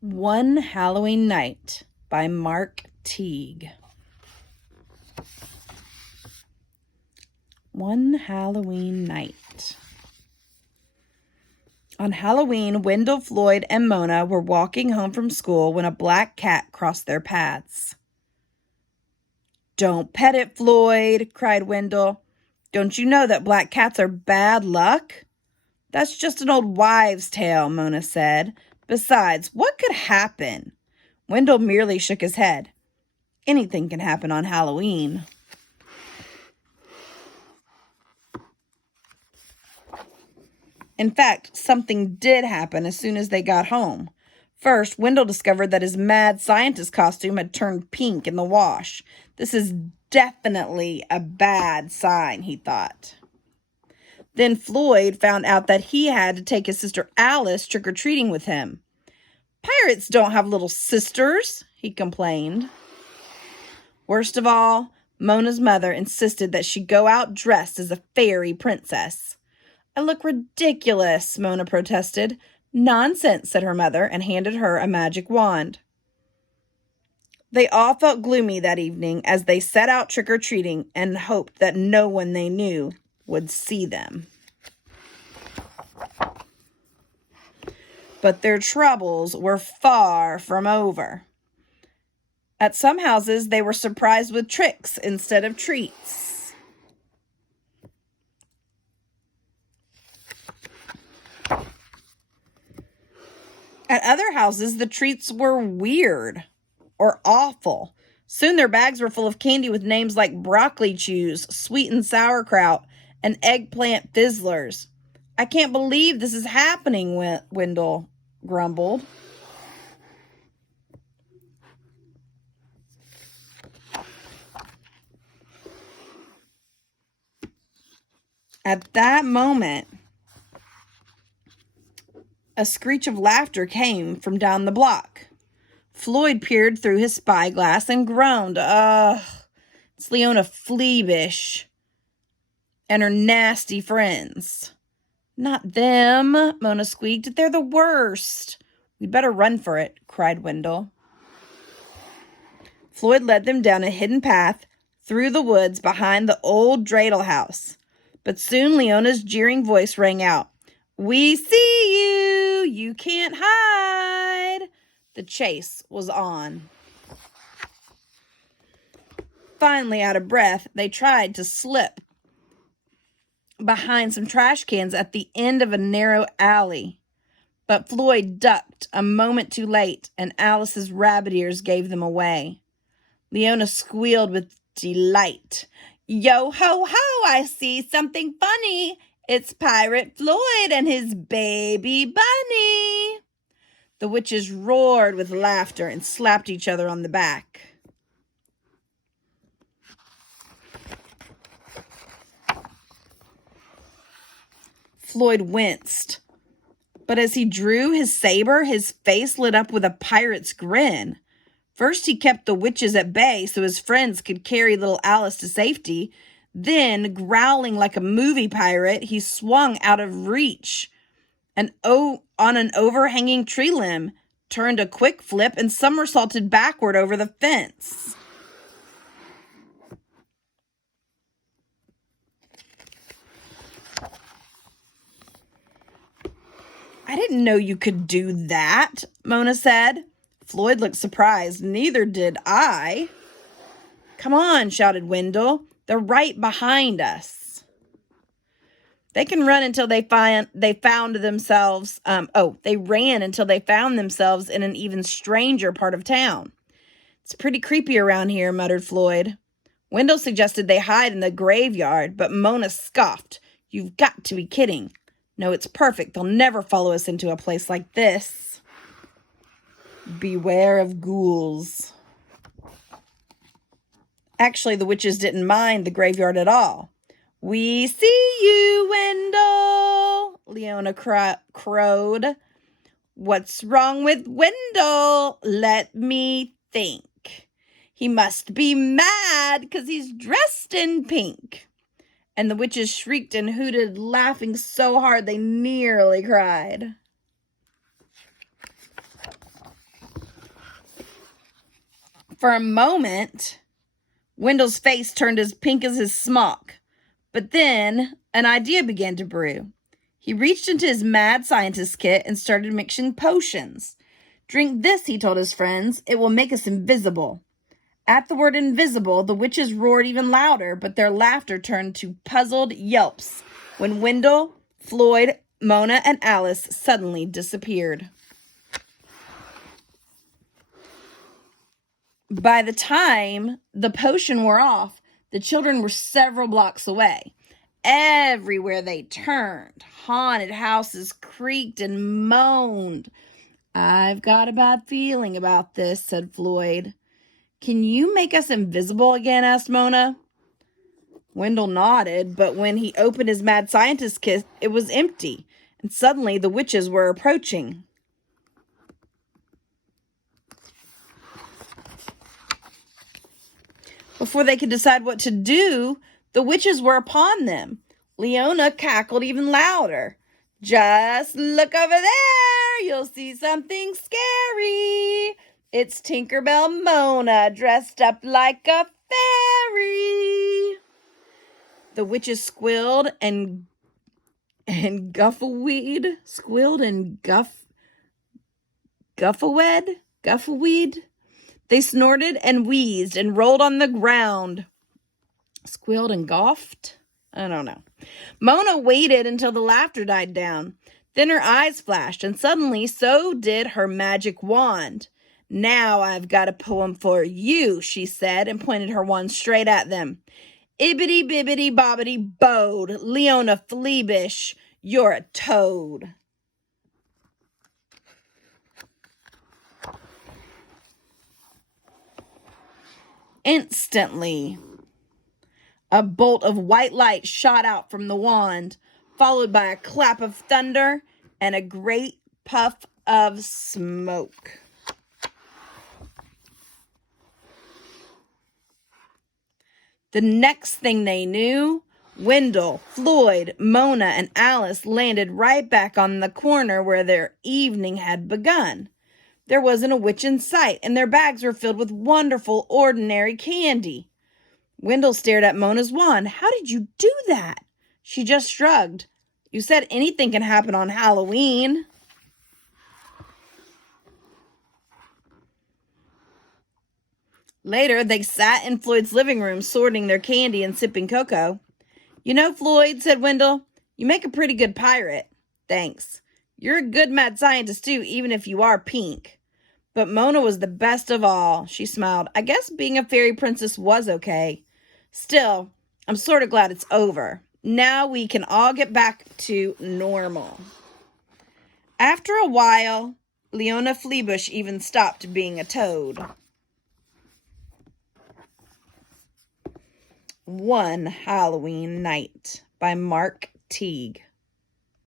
One Halloween Night by Mark Teague. One Halloween night. On Halloween, Wendell, Floyd, and Mona were walking home from school when a black cat crossed their paths. "Don't pet it, Floyd," cried Wendell. "Don't you know that black cats are bad luck?" "That's just an old wives' tale," Mona said. "Besides, what could happen?" Wendell merely shook his head. "Anything can happen on Halloween." In fact, something did happen as soon as they got home. First, Wendell discovered that his mad scientist costume had turned pink in the wash. This is definitely a bad sign, he thought. Then Floyd found out that he had to take his sister Alice trick-or-treating with him. "Pirates don't have little sisters," he complained. Worst of all, Mona's mother insisted that she go out dressed as a fairy princess. "I look ridiculous," Mona protested. "Nonsense," said her mother, and handed her a magic wand. They all felt gloomy that evening as they set out trick-or-treating and hoped that no one they knew would see them. But their troubles were far from over. At some houses, they were surprised with tricks instead of treats. At other houses, the treats were weird or awful. Soon their bags were full of candy with names like broccoli chews, sweet and sauerkraut, and eggplant fizzlers. "I can't believe this is happening," Wendell grumbled. At that moment, a screech of laughter came from down the block. Floyd peered through his spyglass and groaned. "Ugh, it's Leona Fleabish and her nasty friends." "Not them," Mona squeaked. "They're the worst." "We'd better run for it," cried Wendell. Floyd led them down a hidden path through the woods behind the old dreidel house. But soon Leona's jeering voice rang out. "We see you! You can't hide!" The chase was on. Finally, out of breath, they tried to slip behind some trash cans at the end of a narrow alley. But Floyd ducked a moment too late, and Alice's rabbit ears gave them away. Leona squealed with delight. "Yo ho ho, I see something funny. It's Pirate Floyd and his baby bunny." The witches roared with laughter and slapped each other on the back. Floyd winced, but as he drew his saber, his face lit up with a pirate's grin. First, he kept the witches at bay so his friends could carry little Alice to safety. Then, growling like a movie pirate, he swung out of reach and on an overhanging tree limb, turned a quick flip, and somersaulted backward over the fence. "I didn't know you could do that," Mona said. Floyd looked surprised. "Neither did I." "Come on," shouted Wendell. "They're right behind us." They ran until they found themselves in an even stranger part of town. "It's pretty creepy around here," muttered Floyd. Wendell suggested they hide in the graveyard, but Mona scoffed. "You've got to be kidding." "No, it's perfect. They'll never follow us into a place like this." Beware of ghouls. Actually, the witches didn't mind the graveyard at all. "We see you, Wendell," Leona crowed. "What's wrong with Wendell? Let me think. He must be mad 'cause he's dressed in pink." And the witches shrieked and hooted, laughing so hard they nearly cried. For a moment, Wendell's face turned as pink as his smock. But then an idea began to brew. He reached into his mad scientist kit and started mixing potions. "Drink this," he told his friends. "It will make us invisible." At the word invisible, the witches roared even louder, but their laughter turned to puzzled yelps when Wendell, Floyd, Mona, and Alice suddenly disappeared. By the time the potion wore off, the children were several blocks away. Everywhere they turned, haunted houses creaked and moaned. "I've got a bad feeling about this," said Floyd. "Can you make us invisible again?" asked Mona. Wendell nodded, but when he opened his mad scientist kit, it was empty, and suddenly the witches were approaching. Before they could decide what to do, the witches were upon them. Leona cackled even louder. "Just look over there. You'll see something scary. It's Tinkerbell Mona dressed up like a fairy." The witches squealed and guffawed. They snorted and wheezed and rolled on the ground. Squealed and goffed? I don't know. Mona waited until the laughter died down. Then her eyes flashed, and suddenly so did her magic wand. "Now I've got a poem for you," she said, and pointed her wand straight at them. "Ibbity bibbity bobbity bode, Leona Fleabish, you're a toad." Instantly, a bolt of white light shot out from the wand, followed by a clap of thunder and a great puff of smoke. The next thing they knew, Wendell, Floyd, Mona, and Alice landed right back on the corner where their evening had begun. There wasn't a witch in sight, and their bags were filled with wonderful, ordinary candy. Wendell stared at Mona's wand. "How did you do that?" She just shrugged. "You said anything can happen on Halloween." Later, they sat in Floyd's living room, sorting their candy and sipping cocoa. "You know, Floyd," said Wendell, "you make a pretty good pirate." "Thanks. You're a good mad scientist, too, even if you are pink." But Mona was the best of all. She smiled. "I guess being a fairy princess was okay. Still, I'm sort of glad it's over. Now we can all get back to normal." After a while, Leona Fleabush even stopped being a toad. One Halloween Night by Mark Teague.